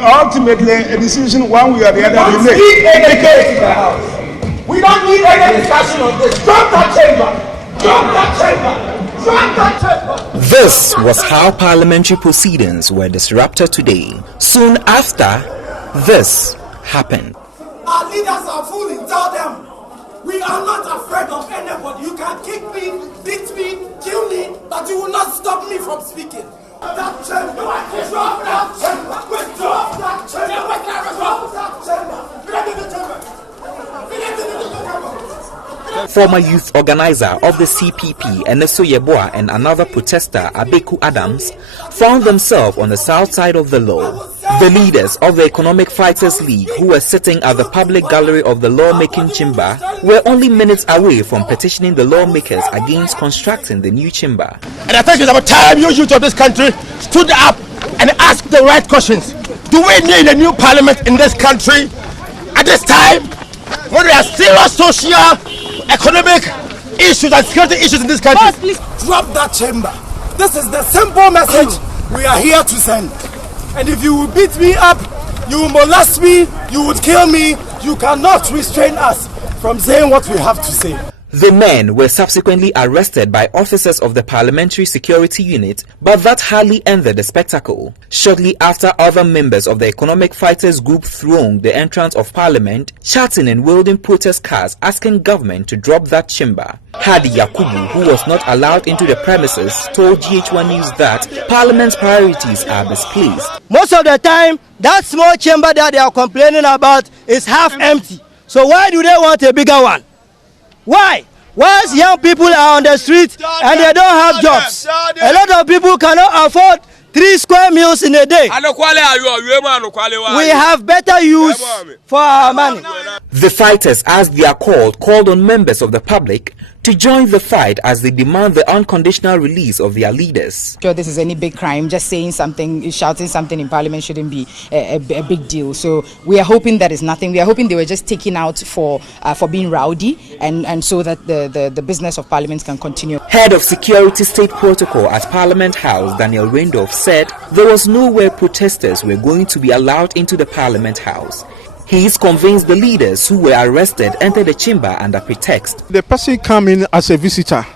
ultimately a decision one way or the other we make. We don't need any discussion on this. Drop that chamber. Drop that chamber. Drop that chamber. This was how parliamentary proceedings were disrupted today. Soon after, this happened. Our leaders are fooling. Tell them we are not afraid of anybody. You can kick me, beat me, kill me, but you will not stop me from speaking. That chamber. Drop that chamber. Drop that chamber. Drop that chamber. Get in the chamber. Former youth organizer of the CPP, Eneso Yeboah, and another protester, Abeku Adams, found themselves on the south side of the law. The leaders of the Economic Fighters League, who were sitting at the public gallery of the lawmaking chamber, were only minutes away from petitioning the lawmakers against constructing the new chamber. And I think it's about time you youth of this country stood up and asked the right questions. Do we need a new parliament in this country at this time when there are serious social, economic issues and security issues in this country? Boss, please drop that chamber. This is the simple message we are here to send. And if you will beat me up, you will molest me, you would kill me, you cannot restrain us from saying what we have to say. The men were subsequently arrested by officers of the Parliamentary Security Unit, but that hardly ended the spectacle. Shortly after, other members of the Economic Fighters Group thronged the entrance of Parliament, shouting and wielding protest cards asking government to drop that chamber. Hadi Yakubu, who was not allowed into the premises, told GH1 News that Parliament's priorities are misplaced. Most of the time, that small chamber that they are complaining about is half empty. So why do they want a bigger one? Why? Whilst young people are on the street and they don't have jobs, a lot of people cannot afford 3 square meals in a day. We have better use for our money. The fighters, as they are called on members of the public to join the fight as they demand the unconditional release of their leaders. Sure, this is any big crime. Just saying something, shouting something in Parliament shouldn't be a big deal. So we are hoping that is nothing. We are hoping they were just taken out for being rowdy, and so that the business of Parliament can continue. Head of Security State Protocol at Parliament House, Daniel Randolph, said there was no way protesters were going to be allowed into the Parliament House. He is convinced the leaders who were arrested entered the chamber under pretext. The person come in as a visitor,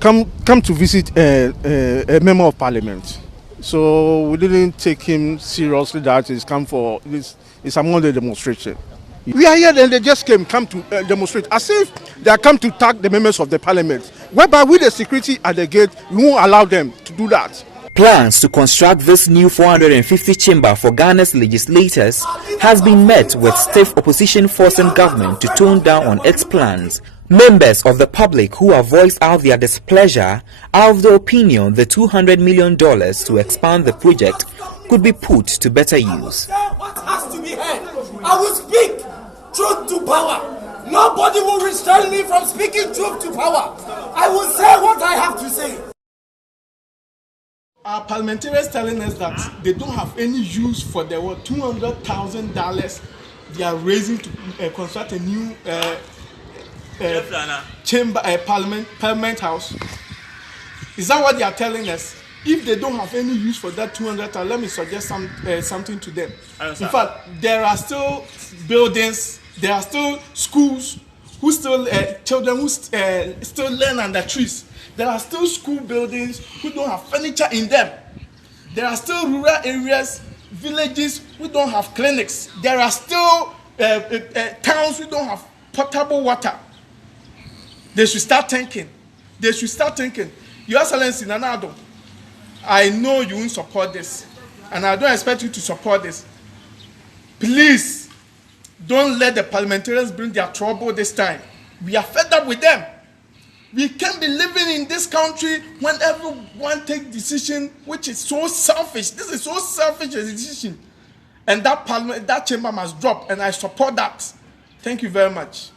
come to visit a member of parliament. So we didn't take him seriously that he's come for this. It's among the demonstration. We are here and they just come to demonstrate as if they are come to tag the members of the parliament. Whereby with the security at the gate, we won't allow them to do that. Plans to construct this new 450 chamber for Ghana's legislators has been met with stiff opposition forcing government to tone down on its plans. Members of the public who have voiced out their displeasure are of the opinion the $200 million to expand the project could be put to better use. What has to be heard? I will speak truth to power. Nobody will restrain me from speaking truth to power. I will say what I have to say. Our parliamentarians telling us that they don't have any use for the $200,000 they are raising to construct a new chamber, parliament house. Is that what they are telling us? If they don't have any use for that $200,000, let me suggest something to them. In fact, there are still buildings, there are still schools, who still children who still learn under trees. There are still school buildings who don't have furniture in them. There are still rural areas, villages who don't have clinics. There are still towns who don't have potable water. They should start thinking. They should start thinking. Your Excellency Nanado, I know you won't support this, and I don't expect you to support this. Please, don't let the parliamentarians bring their trouble this time. We are fed up with them. We can't be living in this country when everyone takes decision which is so selfish. This is so selfish a decision. And that chamber must drop, and I support that. Thank you very much.